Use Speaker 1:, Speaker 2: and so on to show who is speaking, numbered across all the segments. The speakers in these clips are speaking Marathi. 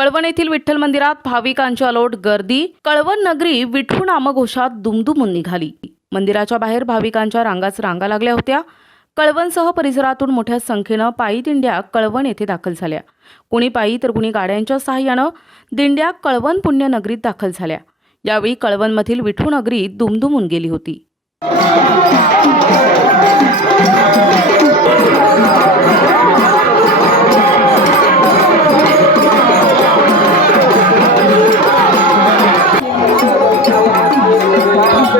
Speaker 1: कळवण येथील विठ्ठल मंदिरात भाविकांच्या लोट गर्दी. कळवण नगरी विठू नामघोषात दुमदुमून निघाली. मंदिराच्या बाहेर भाविकांच्या रांगाच रांगा लागल्या होत्या. कळवणसह परिसरातून मोठ्या संख्येनं पायी दिंड्या कळवण येथे दाखल झाल्या. कुणी पायी तर कुणी गाड्यांच्या सहाय्यानं दिंड्या कळवण पुण्यनगरीत दाखल झाल्या. यावेळी कळवणमधील विठू नगरी दुमदुमून गेली होती.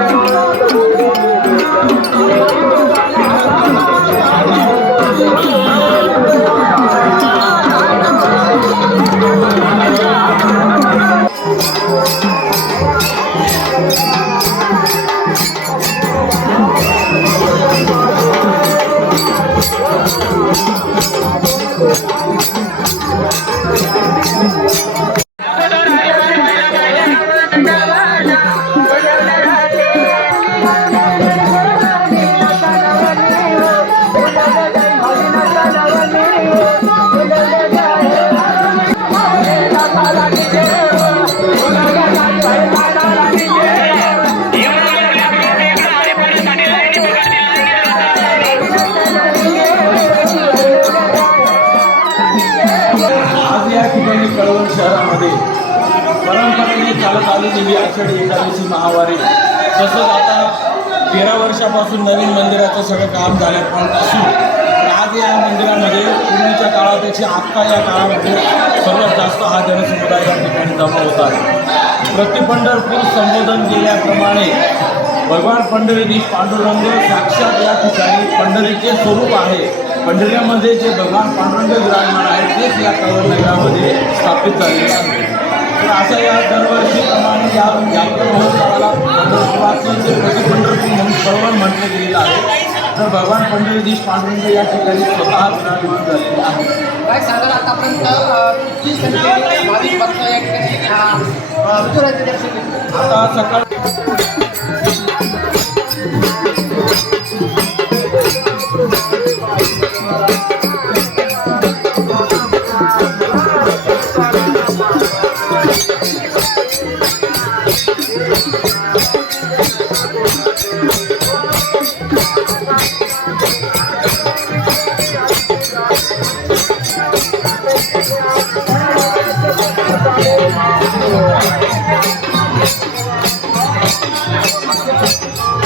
Speaker 1: Thank you.
Speaker 2: आज या ठिकाणी कळवण शहरामध्ये परंपरेने चालत आलेली आषाढी एकादशी महावारी. तसंच आता तेरा वर्षापासून नवीन मंदिराचं सगळं काम झाल्यापासून आज या मंदिरामध्ये पूर्वीच्या काळापेक्षा आत्ता या काळामध्ये सर्वात जास्त हा जनसमुदाय या ठिकाणी जमा होतात आहे. प्रति पंढरपूर संबोधन केल्याप्रमाणे भगवान पंढरीनी पांडुरंग साक्षात या ठिकाणी पंढरीचे स्वरूप आहे. पंढरीमध्ये जे भगवान पांडुरंग विराजमान आहे तेच या कळवण नगरामध्ये स्थापित झालेले आहे तर अशा या दरवर्षीप्रमाणे या यात्रा महोत्सवाला पंढरपुराचं जे प्रति पंढरपूर म्हणून कळवण म्हटलं गेलेलं आहे. तर भगवान पंढरीधीश पांडुरंग या ठिकाणी स्वतः विराजमान झालेले आहे
Speaker 3: काय सांगाल आतापर्यंत? अ, किती संख्येने भाविक भक्त या ठिकाणी
Speaker 2: आता सकाळ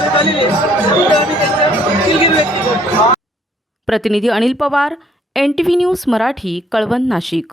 Speaker 4: आम्ही दिलगिरी व्यक्त करतो
Speaker 1: प्रतिनिधी Anil Pawar N T V news Marathi Kalwan Nashik.